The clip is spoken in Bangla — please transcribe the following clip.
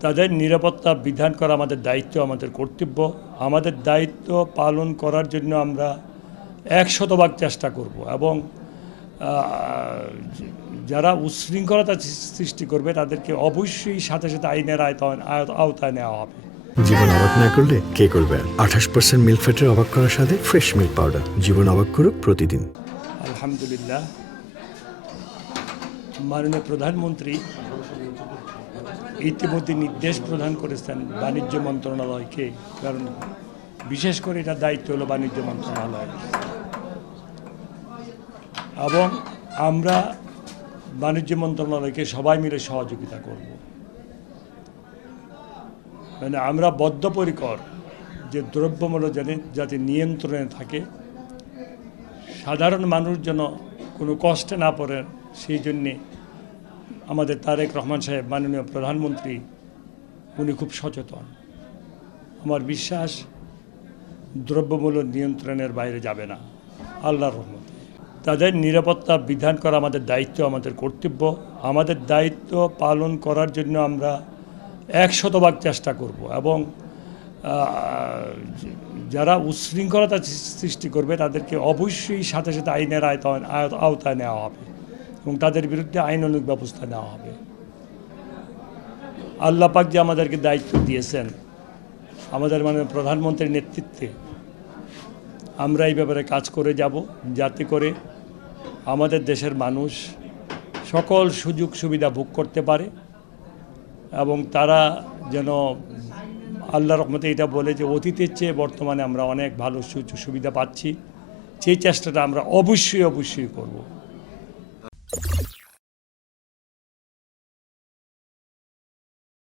তাদের নিরাপত্তা বিধান করা আমাদের দায়িত্ব আমাদের কর্তব্য। আমাদের দায়িত্ব পালন করার জন্য আমরা একশতভাগ চেষ্টা করব এবং যারা উশৃঙ্খলতা সৃষ্টি করবে তাদেরকে অবশ্যই সাথে সাথে আইনের আয়তায় আওতায় নেওয়া হবে। জীবন অবাক না করলে কে করবে? আঠাশ পার্সেন্ট মিল্ক ফ্যাটের অবাক করার সাথে ফ্রেশ মিল্ক পাউডার জীবন অবাক করুক প্রতিদিন। আলহামদুলিল্লাহ। মাননীয় প্রধানমন্ত্রী ইতিমধ্যে নির্দেশ প্রদান করেছেন বাণিজ্য মন্ত্রণালয়কে, কারণ বিশেষ করে এটা দায়িত্ব হলো বাণিজ্য মন্ত্রণালয় এবং আমরা বাণিজ্য মন্ত্রণালয়কে সবাই মিলে সহযোগিতা করব। মানে আমরা বদ্ধপরিকর যে দ্রব্যমূল্য জানে, যাতে নিয়ন্ত্রণে থাকে, সাধারণ মানুষ যেন কোনো কষ্টে না পড়েন সেই জন্যে আমাদের তারেক রহমান সাহেব, মাননীয় প্রধানমন্ত্রী, উনি খুব সচেতন। আমার বিশ্বাস, দ্রব্যমূল্য নিয়ন্ত্রণের বাইরে যাবে না। আল্লাহর রহমতে। তাদের নিরাপত্তা বিধান করা আমাদের দায়িত্ব, আমাদের কর্তব্য। আমাদের দায়িত্ব পালন করার জন্য আমরা একশতভাগ চেষ্টা করব এবং যারা উশৃঙ্খলতা সৃষ্টি করবে তাদেরকে অবশ্যই সাথে সাথে আইনের আয়তায় আওতায় নেওয়া হবে। এবং তাদের বিরুদ্ধে আইনানুগ ব্যবস্থা নেওয়া হবে। আল্লাহ পাক যে আমাদেরকে দায়িত্ব দিয়েছেন, আমাদের মানে প্রধানমন্ত্রীর নেতৃত্বে, আমরা এই ব্যাপারে কাজ করে যাব, যাতে করে আমাদের দেশের মানুষ সকল সুযোগ সুবিধা ভোগ করতে পারে এবং তারা যেন আল্লাহ রহমতে এটা বলে যে অতীতের চেয়ে বর্তমানে আমরা অনেক ভালো সুযোগ সুবিধা পাচ্ছি। সেই চেষ্টাটা আমরা অবশ্যই অবশ্যই করব।